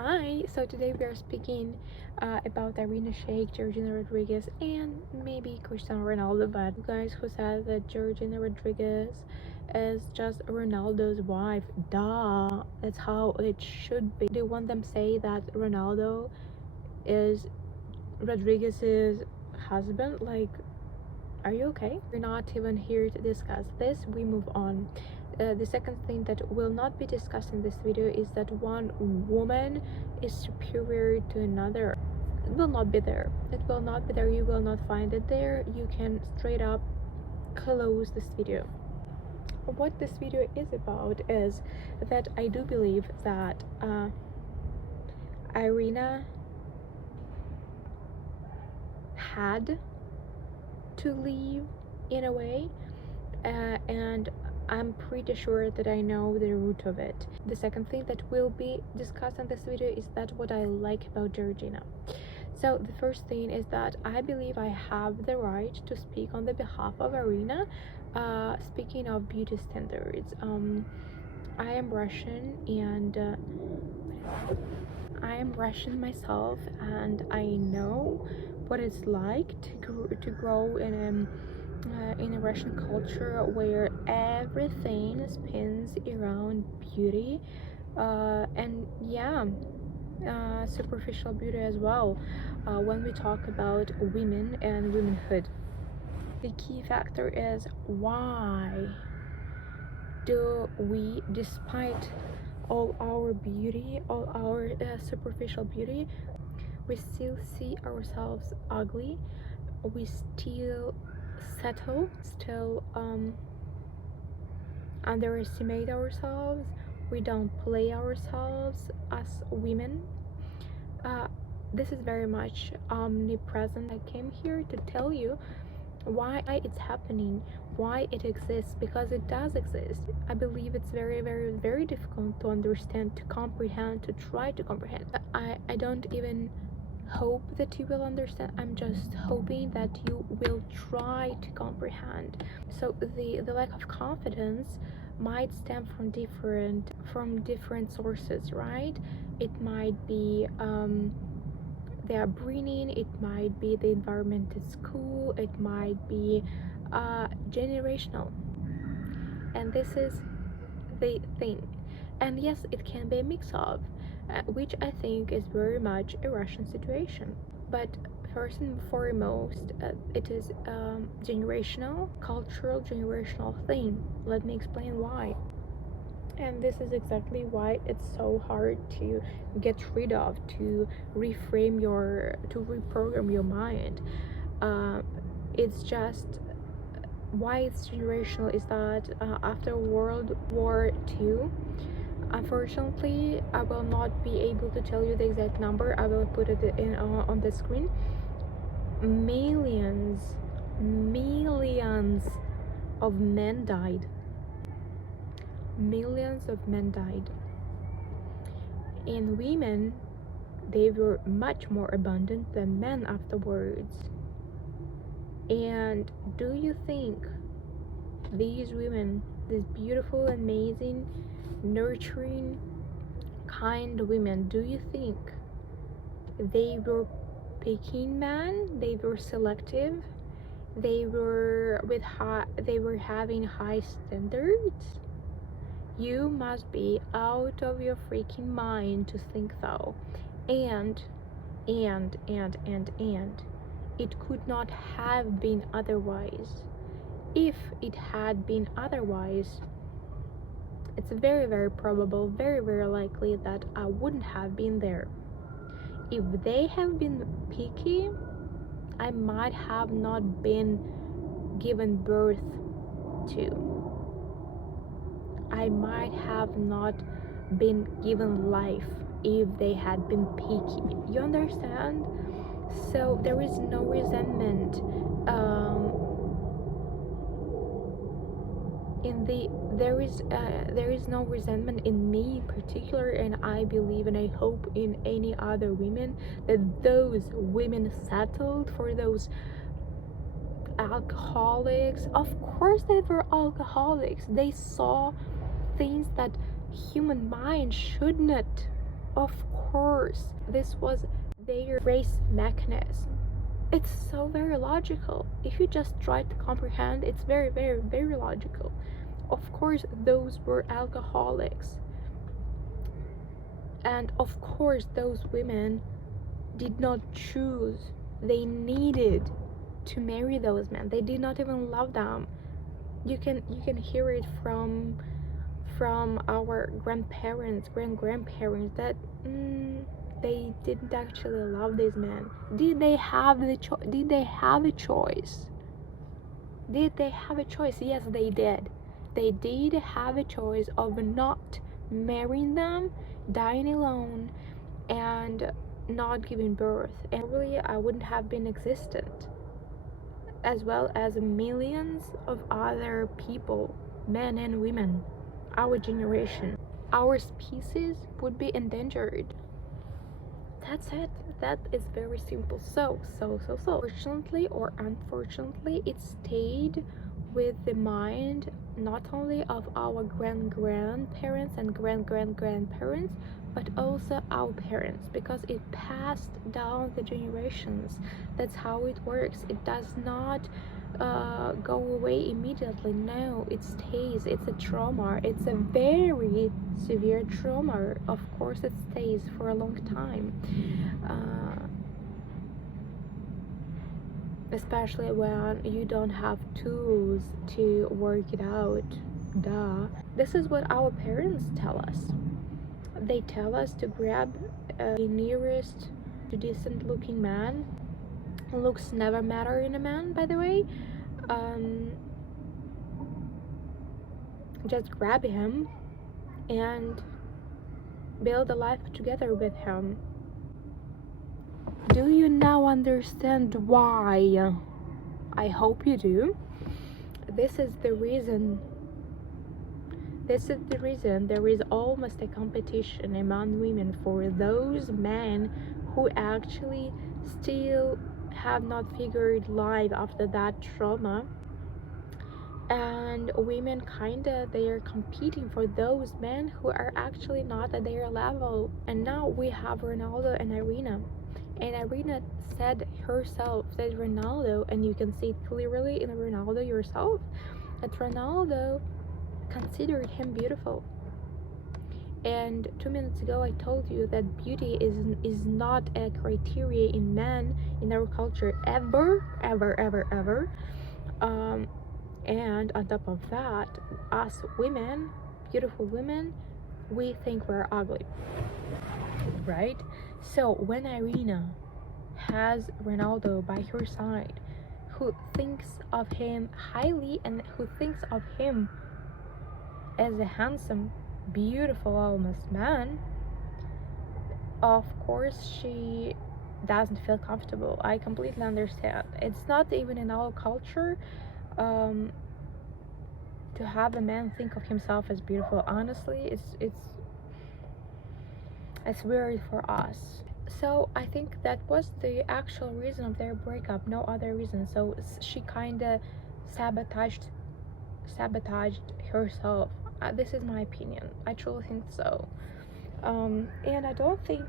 Hi, so today we are speaking about Irina Shayk, Georgina Rodriguez, and maybe Cristiano Ronaldo. But you guys who said that Georgina Rodriguez is just Ronaldo's wife, duh, that's how it should be. Do you want them say that Ronaldo is Rodriguez's husband? Like, are you okay? We're not even here to discuss this. We move on. The second thing that will not be discussed in this video is that one woman is superior to another. It will not be there. It will not be there. You will not find it there. You can straight up close this video. What this video is about is that I do believe that Irina had to leave in a way, and I'm pretty sure that I know the root of it. The second thing that will be discussed in this video is that what I like about Georgina. So the first thing is that I believe I have the right to speak on the behalf of Irina. Speaking of beauty standards, I am Russian, and I am Russian myself, and I know what it's like to grow in a Russian culture where everything spins around beauty, and yeah, superficial beauty as well. When we talk about women and womanhood, the key factor is why do we, despite all our beauty, all our superficial beauty, we still see ourselves ugly, we still settle, still underestimate ourselves, we don't play ourselves as women. This is very much omnipresent. I came here to tell you why it's happening, why it exists, because it does exist. I believe it's very, very, very difficult to understand, to comprehend, to try to comprehend. I don't even hope that you will understand. I'm just hoping that you will try to comprehend. So the lack of confidence might stem from different sources, right? It might be the upbringing, it might be the environment at school, it might be generational, and this is the thing. And yes, it can be a mix of, which I think is very much a Russian situation. But first and foremost, it is generational, cultural, generational thing. Let me explain why. And this is exactly why it's so hard to get rid of, to reprogram your mind. It's just why it's generational is that after World War II, unfortunately, I will not be able to tell you the exact number. I will put it in on the screen. Millions of men died. Millions of men died. And women, they were much more abundant than men afterwards. And do you think these women, these beautiful, amazing, nurturing, kind women, do you think they were picking men? They were selective? They were having high standards? You must be out of your freaking mind to think so. And it could not have been otherwise. If it had been otherwise, it's very, very probable, very, very likely that I wouldn't have been there. If they have been picky, I might have not been given birth to. I might have not been given life if they had been picky. You understand? So there is no resentment there is no resentment in me in particular, and I believe and I hope in any other women that those women settled for those alcoholics. Of course they were alcoholics. They saw things that human mind should not Of course, this was their race mechanism. It's so very logical. If you just try to comprehend, it's very, very, very logical. Of course, those were alcoholics. And of course, those women did not choose. They needed to marry those men. They did not even love them. You can hear it from our grandparents, grandparents, that they didn't actually love these men. Did they have a choice? Did they have a choice? Yes, they did. They did have a choice of not marrying them, dying alone, and not giving birth. And probably I wouldn't have been existent, as well as millions of other people, men and women. Our generation, our species would be endangered. That's it. That is very simple. So fortunately or unfortunately, it stayed with the mind not only of our grandparents and grandparents, but also our parents, because it passed down the generations. That's how it works. It does not go away immediately. No, it stays. It's a trauma. It's a very severe trauma. Of course, it stays for a long time. Especially when you don't have tools to work it out. This is what our parents tell us. They tell us to grab the nearest decent looking man. Looks never matter in a man, by the way. Just grab him and build a life together with him. Do you now understand why? I hope you do. This is the reason there is almost a competition among women for those men who actually still have not figured life after that trauma. And women they are competing for those men who are actually not at their level. And now we have Ronaldo and Irina. And Irina said herself that Ronaldo, and you can see it clearly in Ronaldo yourself, that Ronaldo considered him beautiful. And 2 minutes ago I told you that beauty is not a criteria in men in our culture ever. And on top of that, us women, beautiful women, we think we're ugly, right? So when Irina has Ronaldo by her side, who thinks of him highly and who thinks of him as a handsome, beautiful, almost man, of course she doesn't feel comfortable. I completely understand. It's not even in our culture to have a man think of himself as beautiful. Honestly, it's weird for us. So I think that was the actual reason of their breakup, no other reason. So she kind of sabotaged herself. This is my opinion. I truly think so. And I don't think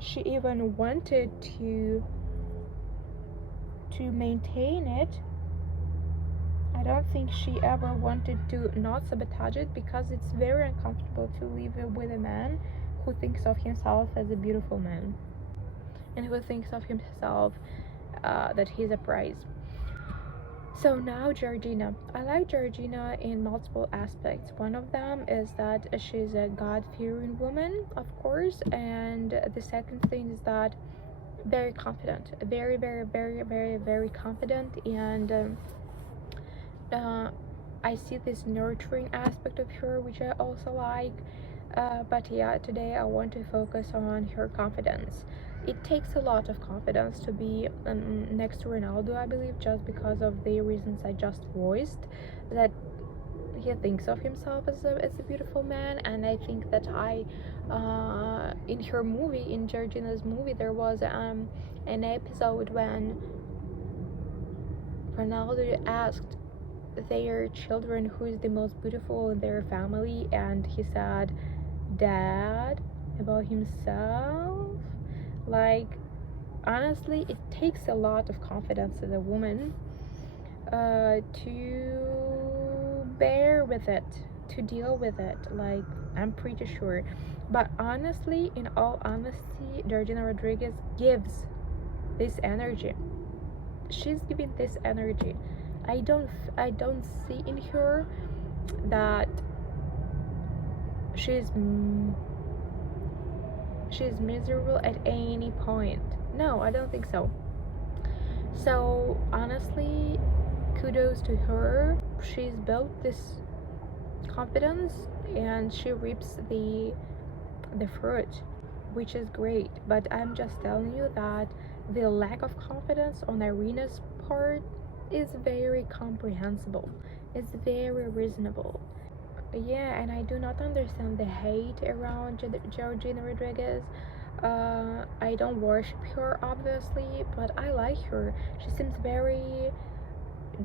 she even wanted to maintain it. I don't think she ever wanted to not sabotage it, because it's very uncomfortable to live with a man who thinks of himself as a beautiful man and who thinks of himself that he's a prize. So now Georgina. I like Georgina in multiple aspects. One of them is that she's a God-fearing woman, of course, and the second thing is that very confident, very, very, very, very, very confident. And I see this nurturing aspect of her, which I also like. But yeah, today I want to focus on her confidence. It takes a lot of confidence to be next to Ronaldo, I believe, just because of the reasons I just voiced, that he thinks of himself as a beautiful man. And I think that in her movie, in Georgina's movie, there was an episode when Ronaldo asked their children who is the most beautiful in their family, and he said, Dad. about himself. Like, honestly, it takes a lot of confidence as a woman to bear with it, to deal with it. Like, I'm pretty sure. But honestly, in all honesty, Georgina Rodriguez gives this energy. She's giving this energy. I don't see in her that she's she's miserable at any point. No, I don't think so. So honestly, kudos to her. She's built this confidence and she reaps the fruit, which is great. But I'm just telling you that the lack of confidence on Irina's part is very comprehensible. It's very reasonable. Yeah, and I do not understand the hate around Georgina Rodriguez. I don't worship her, obviously, but I like her. She seems very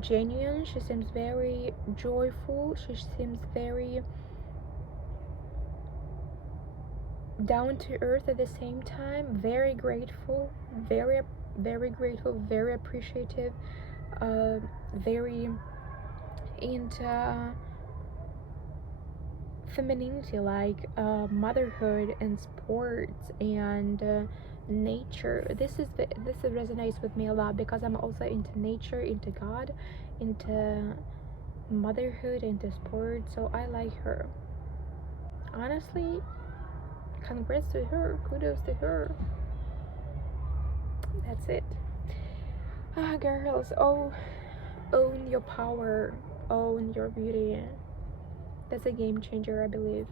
genuine. She seems very joyful. She seems very down to earth at the same time. Very grateful. Very grateful. Very appreciative. Very into femininity, like motherhood and sports and nature. This resonates with me a lot because I'm also into nature, into God, into motherhood, into sports. So I like her. Honestly, congrats to her. Kudos to her. That's it. Ah, girls. Oh, own your power. Own your beauty. That's a game changer, I believe.